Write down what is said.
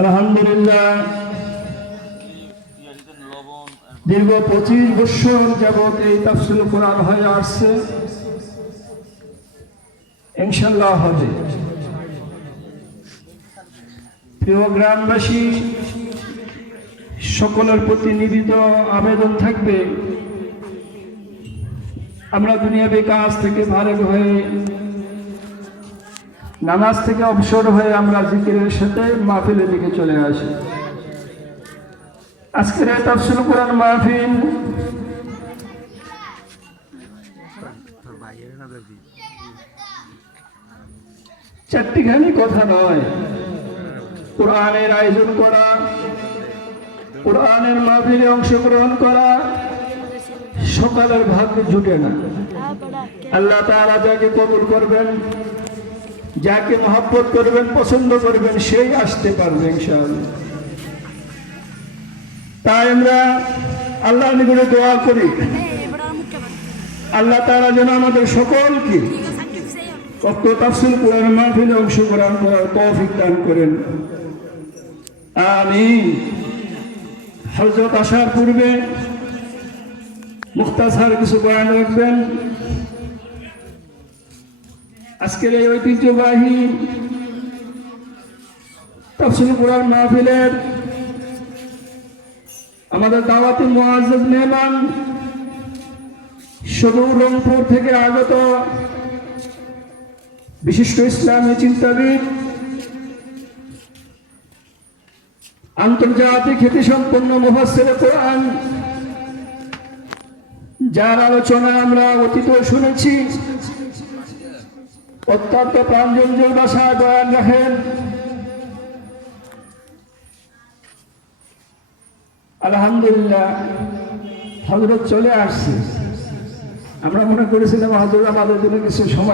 আলহামদুলিল্লাহ দীর্ঘ 25 বছর যাবত এই তাফসীর কোরআন হয়ে আসছে। ইনশাআল্লাহ হবে। প্রিয় গ্রামবাসী, সকলের প্রতি নিবেদিত আবেদন থাকবে, আমরা দুনিয়াবী কাজ থেকে ফারেগ হয়ে নামাজ থেকে অবসর হয়ে আমরা জিকিরের সাথে মাহফিলের দিকে চলে আসি। আজকের এই তাফসীর কোরআন মাহফিল চারটিখানি কথা নয়। কোরআনের আয়োজন করা, কোরআনের মাহফিলে অংশগ্রহণ করা সকালের ভাগ্যে জুটে না। আল্লাহ তাআলা যাকে কবুল করবেন, যাকে মহব্বত করবেন, পছন্দ করবেন, সেই আসতে পারবে ইনশাআল্লাহ। তাই আমরা আল্লাহর নিকটে দোয়া করি, আল্লাহ তাআলা যেন আমাদের সকলকে উক্ত তাফসীর কোরআন মাহফিলে অংশগ্রহণ করার তৌফিক দান করেন। আমিন। হযরত আসার পূর্বে মুখতাসার কিছু বয়ান রাখবেন। আজকের এই ঐতিহ্যবাহী তাফসীর কোরআন মাহফিলের আমাদের দাওয়াতি মুআজ্জাজ মেহমান, সুদূর রংপুর থেকে আগত বিশিষ্ট ইসলামী চিন্তাবিদ, আন্তর্জাতিক খ্যাতিসম্পন্ন মুফাসসিরে কোরআন, যার আলোচনা আমরা অতীতে শুনেছি, অত্যন্ত প্রাঞ্জল ভাষায় বয়ান রাখেন। আলহামদুলিল্লাহ হযরত চলে আসছে। আমরা মনে করেছিলাম হযরত আমাদের জন্য কিছু সময়